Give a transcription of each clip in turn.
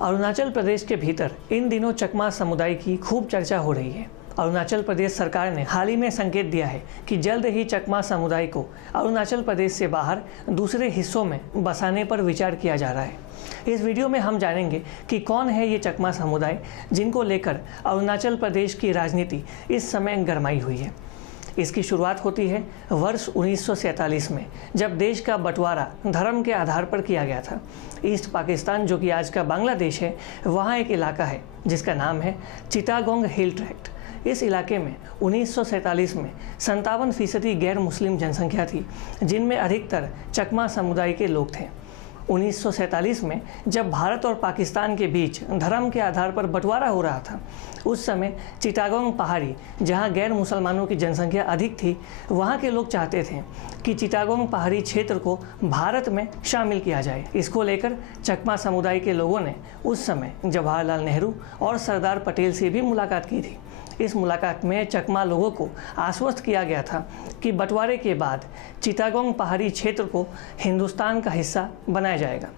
अरुणाचल प्रदेश के भीतर इन दिनों चकमा समुदाय की खूब चर्चा हो रही है। अरुणाचल प्रदेश सरकार ने हाल ही में संकेत दिया है कि जल्द ही चकमा समुदाय को अरुणाचल प्रदेश से बाहर दूसरे हिस्सों में बसाने पर विचार किया जा रहा है। इस वीडियो में हम जानेंगे कि कौन है ये चकमा समुदाय जिनको लेकर अरुणाचल प्रदेश की राजनीति इस समय गरमाई हुई है। इसकी शुरुआत होती है वर्ष 1947 में, जब देश का बंटवारा धर्म के आधार पर किया गया था। ईस्ट पाकिस्तान, जो कि आज का बांग्लादेश है, वहाँ एक इलाका है जिसका नाम है चिटागोंग हिल ट्रैक्ट। इस इलाके में 1947 में 57% गैर मुस्लिम जनसंख्या थी, जिनमें अधिकतर चकमा समुदाय के लोग थे। 1947 में जब भारत और पाकिस्तान के बीच धर्म के आधार पर बंटवारा हो रहा था, उस समय चिटागोंग पहाड़ी, जहां गैर मुसलमानों की जनसंख्या अधिक थी, वहां के लोग चाहते थे कि चिटागोंग पहाड़ी क्षेत्र को भारत में शामिल किया जाए। इसको लेकर चकमा समुदाय के लोगों ने उस समय जवाहरलाल नेहरू और सरदार पटेल से भी मुलाकात की थी। इस मुलाकात में चकमा लोगों को आश्वस्त किया गया था कि बंटवारे के बाद चिटागोंग पहाड़ी क्षेत्र को हिंदुस्तान का हिस्सा बनाया जाएगा।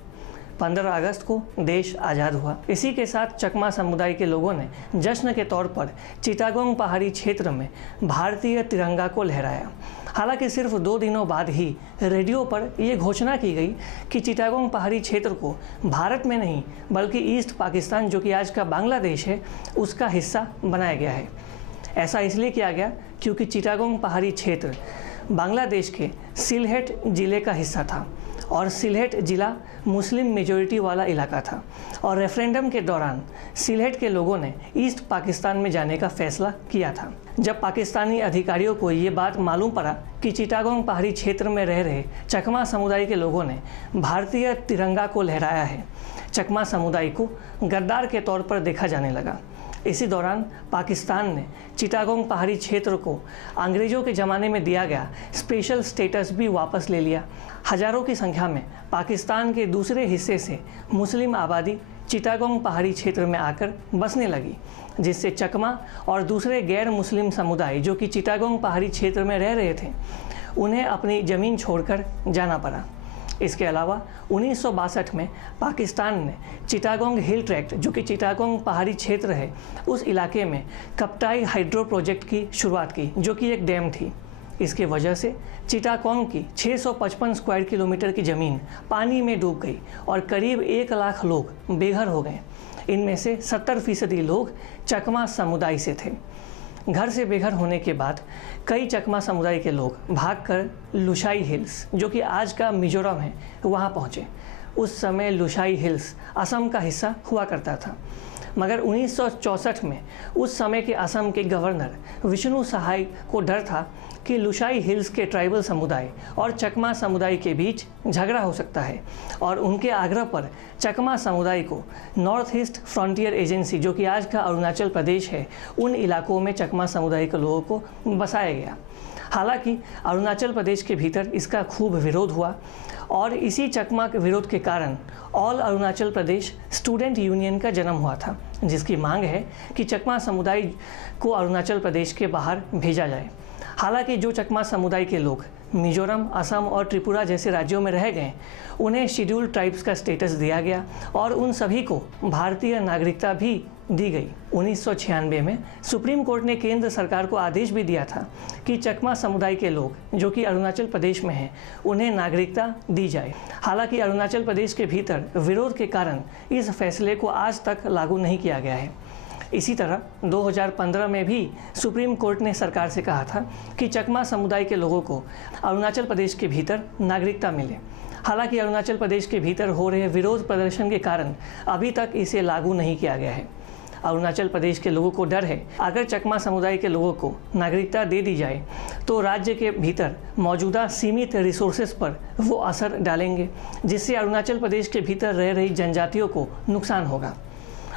15 अगस्त को देश आज़ाद हुआ। इसी के साथ चकमा समुदाय के लोगों ने जश्न के तौर पर चिटागोंग पहाड़ी क्षेत्र में भारतीय तिरंगा को लहराया। हालांकि सिर्फ 2 दिनों बाद ही रेडियो पर यह घोषणा की गई कि चिटागोंग पहाड़ी क्षेत्र को भारत में नहीं बल्कि ईस्ट पाकिस्तान, जो कि आज का बांग्लादेश है, उसका हिस्सा बनाया गया है। ऐसा इसलिए किया गया क्योंकि चिटागोंग पहाड़ी क्षेत्र बांग्लादेश के सिलहेट ज़िले का हिस्सा था और सिलहेट ज़िला मुस्लिम मेजॉरिटी वाला इलाका था और रेफरेंडम के दौरान सिलहेट के लोगों ने ईस्ट पाकिस्तान में जाने का फैसला किया था। जब पाकिस्तानी अधिकारियों को ये बात मालूम पड़ा कि चिटागोंग पहाड़ी क्षेत्र में रह रहे चकमा समुदाय के लोगों ने भारतीय तिरंगा को लहराया है, चकमा समुदाय को गद्दार के तौर पर देखा जाने लगा। इसी दौरान पाकिस्तान ने चिटागोंग पहाड़ी क्षेत्र को अंग्रेज़ों के ज़माने में दिया गया स्पेशल स्टेटस भी वापस ले लिया। हज़ारों की संख्या में पाकिस्तान के दूसरे हिस्से से मुस्लिम आबादी चिटागोंग पहाड़ी क्षेत्र में आकर बसने लगी, जिससे चकमा और दूसरे गैर मुस्लिम समुदाय जो कि चिटागोंग पहाड़ी क्षेत्र में रह रहे थे, उन्हें अपनी ज़मीन छोड़कर जाना पड़ा। इसके अलावा 1962 में पाकिस्तान ने चिटागोंग हिल ट्रैक्ट, जो कि चिटागोंग पहाड़ी क्षेत्र है, उस इलाके में कप्ताई हाइड्रो प्रोजेक्ट की शुरुआत की, जो कि एक डैम थी। इसके वजह से चिटागोंग की 655 स्क्वायर किलोमीटर की ज़मीन पानी में डूब गई और करीब 1 लाख लोग बेघर हो गए। इनमें से 70% लोग चकमा समुदाय से थे। घर से बेघर होने के बाद कई चकमा समुदाय के लोग भागकर लुशाई हिल्स, जो कि आज का मिजोरम है, वहाँ पहुँचे। उस समय लुशाई हिल्स असम का हिस्सा हुआ करता था, मगर 1964 में उस समय के असम के गवर्नर विष्णु सहाय को डर था कि लुशाई हिल्स के ट्राइबल समुदाय और चकमा समुदाय के बीच झगड़ा हो सकता है, और उनके आग्रह पर चकमा समुदाय को नॉर्थ ईस्ट फ्रंटियर एजेंसी, जो कि आज का अरुणाचल प्रदेश है, उन इलाकों में चकमा समुदाय के लोगों को बसाया गया। हालांकि अरुणाचल प्रदेश के भीतर इसका खूब विरोध हुआ और इसी चकमा के विरोध के कारण all Arunachal Pradesh student union का जन्म हुआ था, जिसकी मांग है कि चकमा समुदाय को अरुणाचल प्रदेश के बाहर भेजा जाए। हालांकि जो चकमा समुदाय के लोग मिजोरम, असम और त्रिपुरा जैसे राज्यों में रह गए, उन्हें शेड्यूल्ड ट्राइब्स का स्टेटस दिया गया और उन सभी को भारतीय नागरिकता भी दी गई। 1996 में सुप्रीम कोर्ट ने केंद्र सरकार को आदेश भी दिया था कि चकमा समुदाय के लोग जो कि अरुणाचल प्रदेश में हैं, उन्हें नागरिकता दी जाए। हालांकि अरुणाचल प्रदेश के भीतर विरोध के कारण इस फैसले को आज तक लागू नहीं किया गया है। इसी तरह 2015 में भी सुप्रीम कोर्ट ने सरकार से कहा था कि चकमा समुदाय के लोगों को अरुणाचल प्रदेश के भीतर नागरिकता मिले। हालांकि अरुणाचल प्रदेश के भीतर हो रहे विरोध प्रदर्शन के कारण अभी तक इसे लागू नहीं किया गया है। अरुणाचल प्रदेश के लोगों को डर है, अगर चकमा समुदाय के लोगों को नागरिकता दे दी जाए तो राज्य के भीतर मौजूदा सीमित रिसोर्सेज पर वो असर डालेंगे, जिससे अरुणाचल प्रदेश के भीतर रह रही जनजातियों को नुकसान होगा।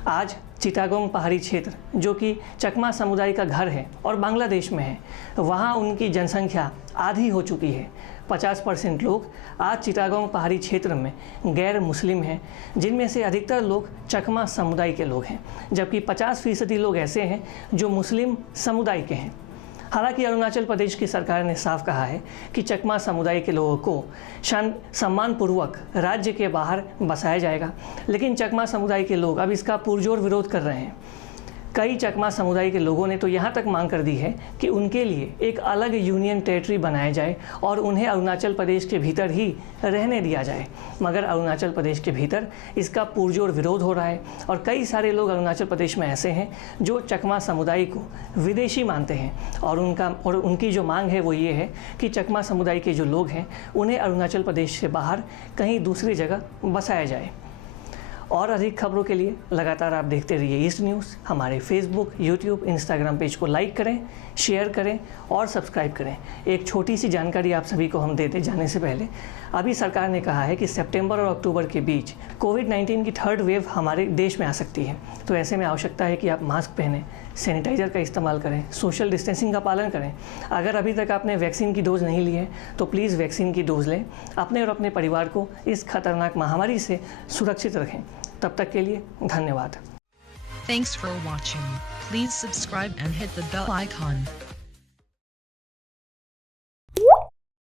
आज चिटागोंग पहाड़ी क्षेत्र, जो कि चकमा समुदाय का घर है और बांग्लादेश में है, वहाँ उनकी जनसंख्या आधी हो चुकी है। 50% लोग आज चिटागोंग पहाड़ी क्षेत्र में गैर मुस्लिम हैं, जिनमें से अधिकतर लोग चकमा समुदाय के लोग हैं, जबकि 50% लोग ऐसे हैं जो मुस्लिम समुदाय के हैं। हालांकि अरुणाचल प्रदेश की सरकार ने साफ कहा है कि चकमा समुदाय के लोगों को सम्मानपूर्वक राज्य के बाहर बसाया जाएगा, लेकिन चकमा समुदाय के लोग अब इसका पुरजोर विरोध कर रहे हैं। कई चकमा समुदाय के लोगों ने तो यहाँ तक मांग कर दी है कि उनके लिए एक अलग यूनियन टेरिटरी बनाया जाए और उन्हें अरुणाचल प्रदेश के भीतर ही रहने दिया जाए, मगर अरुणाचल प्रदेश के भीतर इसका पुरजोर विरोध हो रहा है और कई सारे लोग अरुणाचल प्रदेश में ऐसे हैं जो चकमा समुदाय को विदेशी मानते हैं और उनकी जो मांग है वो ये है कि चकमा समुदाय के जो लोग हैं उन्हें अरुणाचल प्रदेश से बाहर कहीं दूसरी जगह बसाया जाए। और अधिक खबरों के लिए लगातार आप देखते रहिए ईस्ट न्यूज़। हमारे फेसबुक, यूट्यूब, इंस्टाग्राम पेज को लाइक करें, शेयर करें और सब्सक्राइब करें। एक छोटी सी जानकारी आप सभी को हम देते जाने से पहले, अभी सरकार ने कहा है कि सितंबर और अक्टूबर के बीच कोविड-19 की थर्ड वेव हमारे देश में आ सकती है। तो ऐसे में आवश्यकता है कि आप मास्क पहनें, सैनिटाइज़र का इस्तेमाल करें, सोशल डिस्टेंसिंग का पालन करें। अगर अभी तक आपने वैक्सीन की डोज़ नहीं ली है तो प्लीज़ वैक्सीन की डोज़ लें। अपने और अपने परिवार को इस खतरनाक महामारी से सुरक्षित रखें। तब तक के लिए धन्यवाद। Thanks for watching. Please subscribe and hit the bell icon.